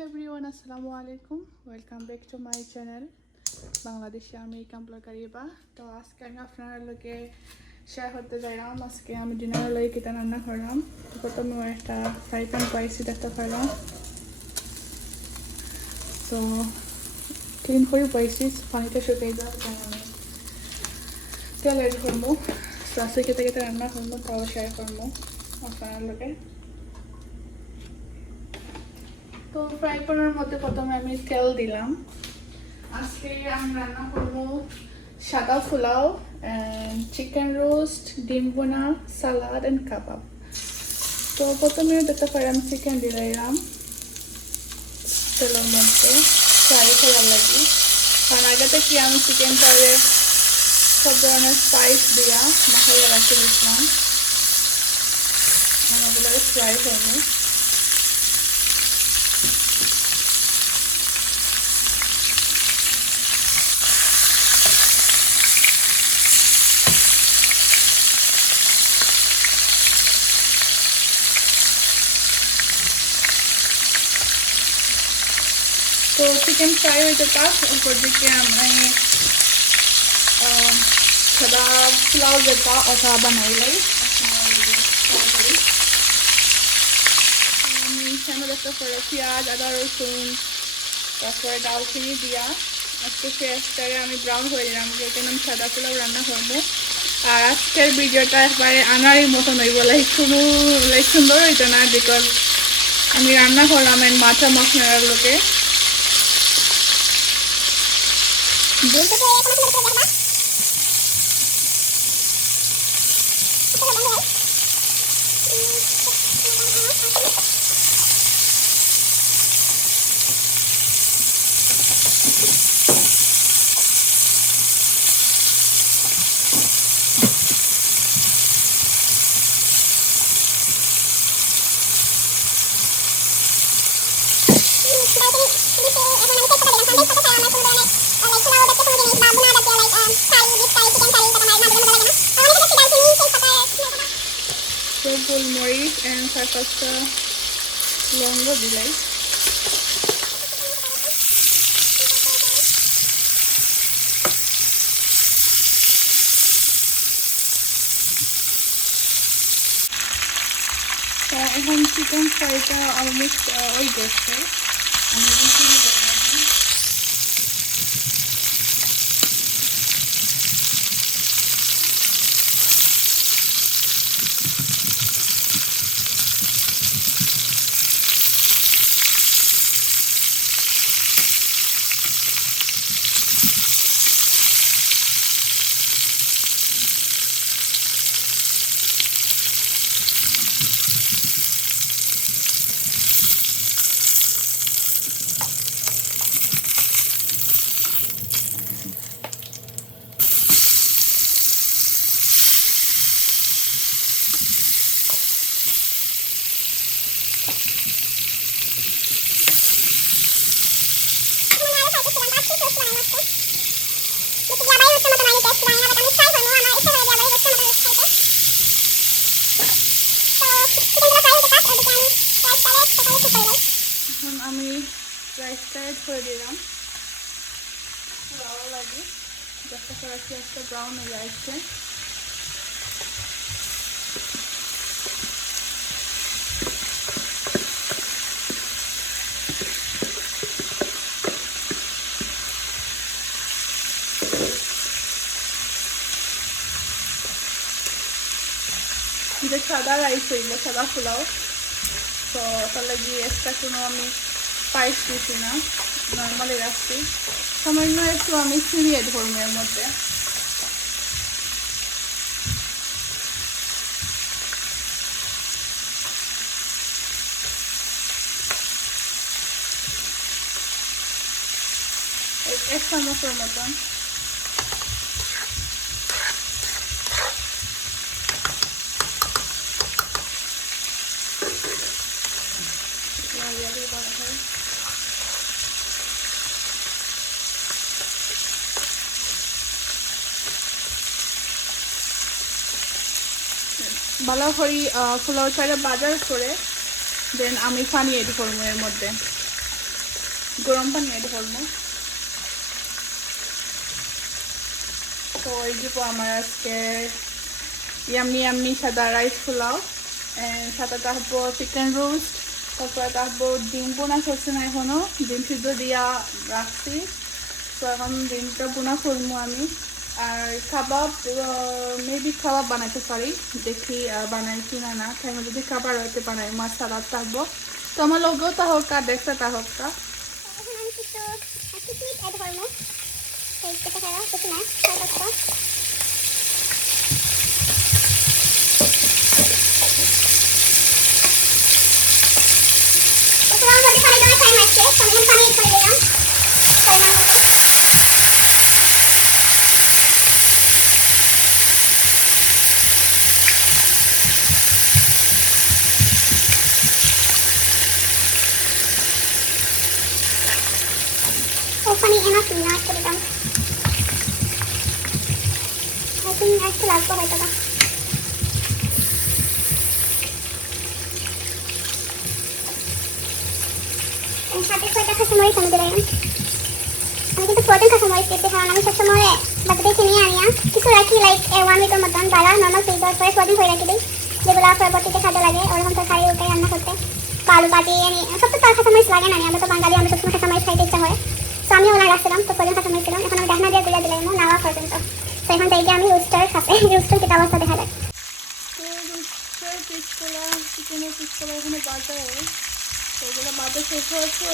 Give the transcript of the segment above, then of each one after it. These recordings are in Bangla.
everyone, assalamu alaikum. Welcome back to my channel Bangladeshi American Blogger. তো আজকে আমি আপনাদের লগে শেয়ার করতে যাইলাম আজকে আমি ডিনার লগে কিটা রান্না করলাম। প্রথমে একটা ফ্রাই প্যান পাইছি দেখতে পাইলাম। তো ক্লিন করে পাইছি পানিতে শুকিয়ে যাওয়ার কারণে তেল এড করবো। তো আজকে কিটা রান্না করবো তাও শেয়ার করবো আপনাদের লগে। তো ফ্রাই প্যানের মধ্যে প্রথমে আমি তেল দিলাম। আজকে আমি রান্না করব সাদা পোলাও, চিকেন রোস্ট, ডিম বোনা, সালাদ এন্ড কাবাব। তো প্রথমে দেখতে পারি আমি চিকেন দিলাম তেলের মধ্যে ফ্রাই করার লাগে, কারণ আগে থেকে আমি চিকেনটারে সব ধরনের স্পাইস দিয়া মাখাইয়া রাখতে দিয়েছিলাম। ওগুলো ফ্রাই করবো। তো চিকেন ফ্রাই হইতে পাস উপর দিকে আমি সাদা পোলাও যেটা ওটা বানাইলাই আমি এখানে দেখতে পারি পেঁয়াজ, আদা, রসুন, তারপরে ডালচিনি দিয়া আজকে পেঁয়াজটারে আমি ব্রাউন করে দিলাম, যেহেতু আমি সাদা পোলাও রান্না করবো। আর আজকের ভিডিওটা একবারে আনারই মতন হইব, কোনো সুন্দর হইতো না, বিকজ আমি রান্না করলাম মাথা মশলাগুলোকে। গোলমরিচ এন্ড চারপাঁচটা লঙ্গ দিলাই। এখন চিকেন ফ্রাইটা অলমোস্ট ওই করছে, আমি এখন শুরু করবো। আমি রাইসটা অ্যাড করে দিলাম, ভালো লাগে দেখতে পাচ্ছি পেঁয়াজটা ব্রাউন হয়ে যাচ্ছে। এটা সাদা রাইস হইল, সাদা পোলাও, তো তার লাগে এক্সট্রা কোনো আমি স্পাইস দিচ্ছি না, নর্মালি রাখছি। সামান্য একটু আমি চিনি এড করবো এর মধ্যে। এক চামচের মতন। ভালো করে পোলাও চাইলে বাজার করে দেন আমি পানি এড করবো এর মধ্যে। গরম পানি এড করবো। তো এই দিব আমার আজকে ইয়াম্মি সাদা রাইস পোলাও, সাথে থাকবো চিকেন রোস্ট, তারপরে থাকবো ডিম বোনা করছে না এখনো, ডিম সিদ্ধ দিয়া রাখছি। তো এখন ডিমটা বোনা করবো আমি। আর কাবাব, মেবি কাবাব বানাইতে পারি, দেখি বানাই কিনা না। তাই যদি খাবার হইতে বানাই, মাছ সালাদ থাকবো। তো আমার লগেও তা হোক আর দেখতে তা হোক তা। পানি এনাফ না করে দাও। I think একটু লাগবে হয়তো বা। সাথে কয়টা কাঁচামরিচ আমি দিলাম। আমি কিন্তু প্রোটিন কাঁচামরিচ দিতে, কারণ আমি সবসময় বাজারে কিনে আনি কিছু রাখি, লাইক 1 উইকের মতন বাড়া নর্মাল ফ্রিজার করে প্রোটিন করে রাখি দিই, যেগুলো পরবর্তীতে কাজে লাগে ওরকম তরকারি উঠে রান্না করতে। আলু কাটি সব তো তার কাঁচামরিচ লাগে না, আমরা তো বাঙালি, আমরা সবসময় কাঁচামরিচ খাইতে ইচ্ছা হয়। তো আমি ওগুলো রাখছিলাম, তো প্রোটিন কাঁচামরিচ ছিলাম, এখন আমি ডাকনা দিয়ে গুলা দিলাম নাওয়া পর্যন্ত। তো এখন থেকে আমি রোস্টার সাথে রোস্টার কি অবস্থা দেখা যায়। তো রোস্টার পিসগুলো, চিকেনের পিসগুলো এখানে বাজা হয়, তো এগুলো বাজা শেষ হয়েছে।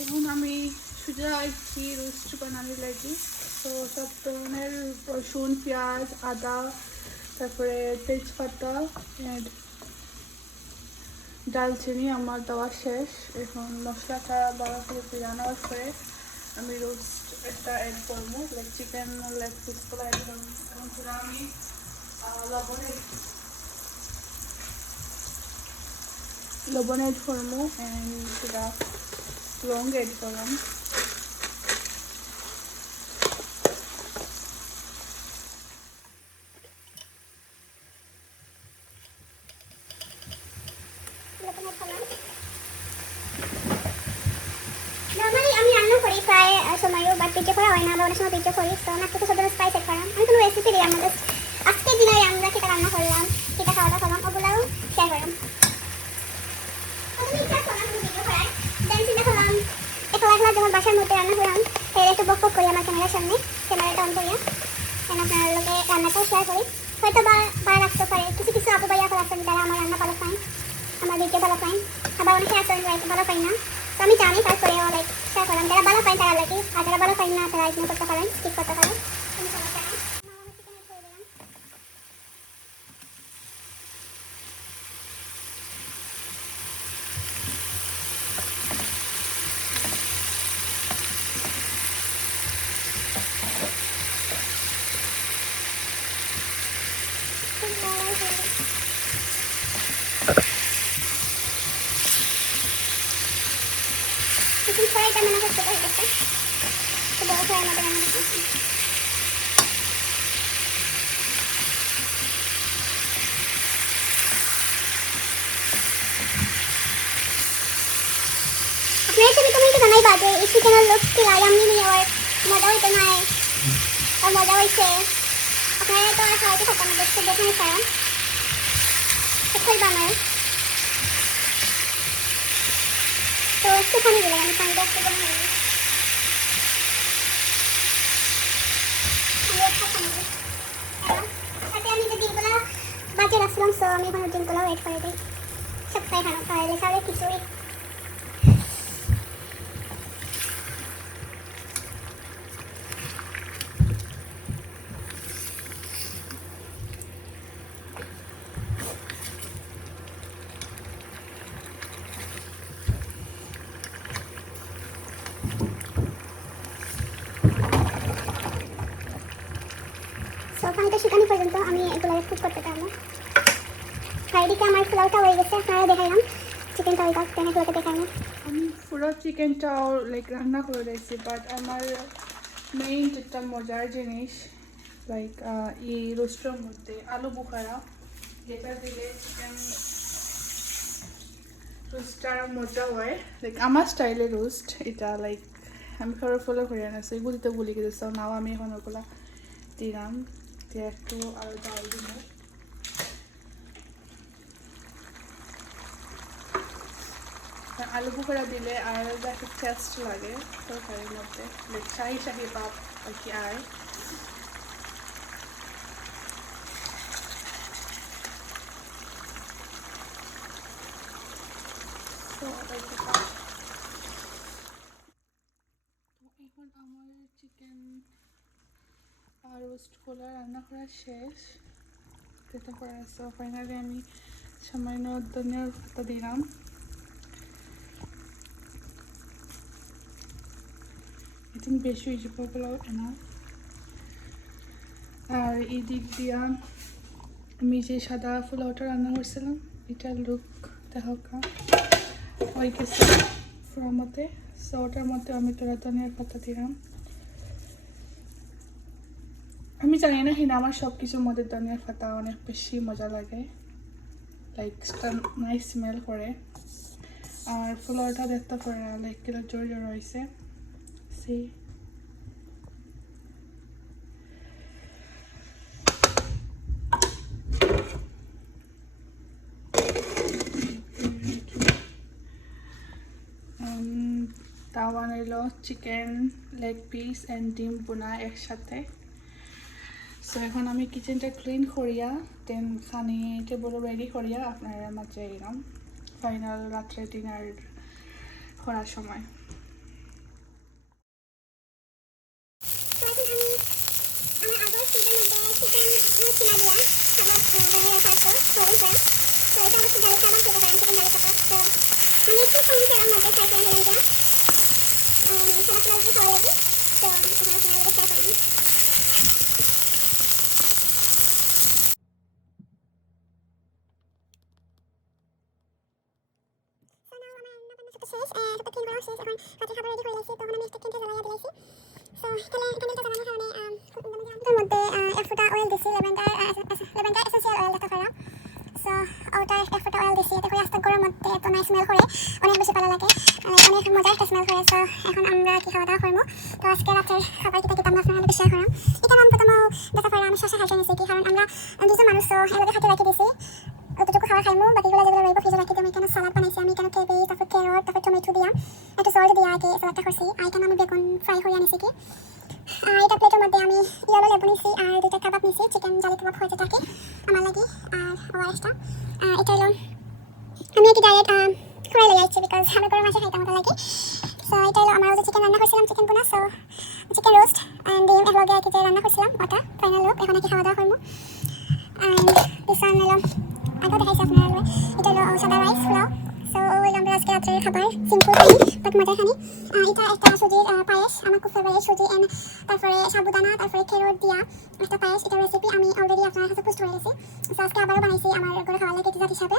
এখন আমি সোজা আইছি রোস্ট বানানোর লাগি। তো সব ধরনের রসুন, পেঁয়াজ, আদা, তারপরে তেজপাতা, ডালচিনি আমার দেওয়া শেষ। এখন মশলাটা ভালো করে পেরানোর পরে আমি রোস্টটা অ্যাড করবো, লাইক চিকেন লেগ পিসগুলো অ্যাড করবো। এখন পুরো আমি লবণ অ্যাড করবো, অ্যান্ড পুরা লং অ্যাড করলাম। নর্মালি আমি রান্না করি প্রায় সময়ও, বাট পিঠে করা হয় না, বা অনেক সময় পিঠে করি। তো আমার তো সব ধরনের স্পাইস এড করাম, আমি কোনো রেসিপি দিই আমাদের আজকের দিনে আমরা যেটা রান্না করলাম, যেটা খাওয়া দাওয়া করলাম, ওগুলোও শেয়ার করলাম। একলা যখন বাসার মধ্যে রান্না করলাম, একটু বক বক করি আমার ক্যামেরার সামনে, ক্যামেরাটা অন করিয়া কেন আপনার লোকে রান্নাটাও শেয়ার করি। হয়তো বা ভালো লাগতে পারে, কিছু কিছু আপু ভাইয়া আছেন যারা আমার রান্না ভালো পায়, আমার ভিডিও ভালো পায়, আবার অনেকে আছেন ভালো পাই না। তো আমি জানি তারপরে লাইক শেয়ার করলাম, যারা ভালো পায় তারা লাগে, আর যারা ভালো পাই না তারা ইগনোর করতে পারেন, স্কিপ করতে পারেন। ফ্রাইটা মনে করতে পারি গেছে, তো বড় ফ্রাই আমাদের রান্না করতে। আপনার সাথে তুমি তো জানাই বাজে এই চিকেনের লোক কি আমি নিয়ে আর মজা হইতে নাই, আর মজা হয়েছে আপনারা তো আর খাওয়াতে থাকানো দেখতে দেখে খারাপ কোথায় বানায়। তো একটু পানি দিলাম, আমি পানিটা একটু গরম হয়ে গেছে, সাথে আমি যে ডিমগুলো বাজিয়ে রাখছিলাম, সো আমি এখন ডিমগুলো ওয়েট করে দিই সপ্তাহে খানো তাহলে সাথে কিছুই। এটা শুকানো পর্যন্ত আমি এগুলো কুক করতে পারবো। আর এদিকে আমার পোলাওটা হয়ে গেছে, আপনারা দেখাইলাম চিকেনটা ওই দেন এগুলোকে দেখাইলাম। আমি পুরো চিকেনটাও লাইক রান্না করে দিয়েছি, বাট আমার মেইন যেটা মজার জিনিস লাইক এই রোস্টের মধ্যে আলু বুখারা, যেটা দিলে চিকেন রোস্টটা মজা হয় লাইক আমার স্টাইলে রোস্ট এটা লাইক আমি সবার ফলো করে আনাচ্ছি, এগুলিতে বলি গেছে নাও আমি এখন ওগুলা দিলাম দিয়ে একটু আরও ডাল দিব। আলু বুখারা দিলে আলাদা একটা টেস্ট লাগে তরকারির মধ্যে, লাইক শাহি শাহি ভাব আর কি। আর এখন আমার চিকেন রোস্ট করা রান্না করা শেষ, যেটা করে আছে ফাইনালি আমি সামান্য ধনিয়ার পাতা দিলাম। I think বেশি হয়েছে পোলাও এনাফ। আর এই দিক দিয়া আমি যে সাদা পোলাওটা রান্না করছিলাম এটার লুক দেখা হয়ে গেছে পুরোর মধ্যে। সো ওটার মধ্যে আমি তোরা ধনিয়ার পাতা দিলাম। আমি জানি না কিনা আমার সব কিছুর মধ্যে ধনিয়ার পাতা অনেক বেশি মজা লাগে, লাইক নাইস স্মেল করে। আর পোলাওটা দেখতে পারে না লাইক কিলো জোর জোর হয়েছে। সি তাওয়া নিলো চিকেন লেগ পিস অ্যান্ড ডিম বোনা একসাথে। সো এখন আমি কিচেনটা ক্লিন করিয়া দেন খানি টেবল রেডি করিয়া আপনারা মাঝে এলাম ফাইনাল রাত্রে ডিনার করার সময়। স্মেল করে অনেক বেশি ভালো লাগে, অনেক মজার একটা স্মেল করে। সো এখন আমরা কি খাওয়া দাওয়া করবো। তো আজকে রাতের খাবার কিতা কিতা আমরা আপনার সাথে শেয়ার করলাম। এটা আমি প্রথমে দেখা পারা আমি শসা খাইতে নিয়েছি কি কারণ আমরা দুজন মানুষ তো এলাকা খাইতে রাখি দিয়েছি, অতটুকু খাওয়া খাইমু, বাকিগুলো যেগুলো রইব ফ্রিজে রাখি দিই। আমি এখানে সালাদ বানাইছি, আমি এখানে কেবেজ তারপর ক্যারট তারপর টমেটো দিয়া একটু সল্ট দিয়া আগে সালাদটা করছি। আর এখানে আমি বেগুন ফ্রাই করে আনিছি কি। আর এটা প্লেটের মধ্যে আমি ইয়েলো লেবু নিছি আর দুটা কাবাব নিছি, চিকেন জালি কাবাব হয়েছে থাকে আমার লাগি। আর ওয়ারেসটা এটা হলো আমি একটু ডাইরেক্ট ফ্রাই লই আসছি বিকজ আমি গরম মাসে খাইতে মতো লাগে। সো এটা হলো আমার যে চিকেন রান্না করছিলাম চিকেন বোনা, সো চিকেন রোস্ট অ্যান্ড ডিম এগুলো আর কি যে রান্না করছিলাম ওটা ফাইনাল লুক। এখন কি খাওয়া দাওয়া করবো। অ্যান্ড দিস ওয়ান হলো আগেও দেখাইছি আপনারা, এটা হলো সাদা রাইস পোলাও। সো ওই আমরা আজকে রাত্রের খাবার সিম্পল খানি বাট মজা খানি। এটা একটা সুজির পায়েস, আমার খুব ফেভারিট সুজি অ্যান্ড তারপরে সাবুদানা তারপরে ক্যারট দিয়া একটা পায়েস। এটা রেসিপি আমি অলরেডি আপনার কাছে পোস্ট করে গেছি। সো আজকে আবারও বানাইছি আমার ঘরে খাওয়া লাগে ডিজার্ট হিসাবে।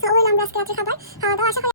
সো ওই আমরা আজকে রাত্রে খাবার খাওয়া দাওয়া আশা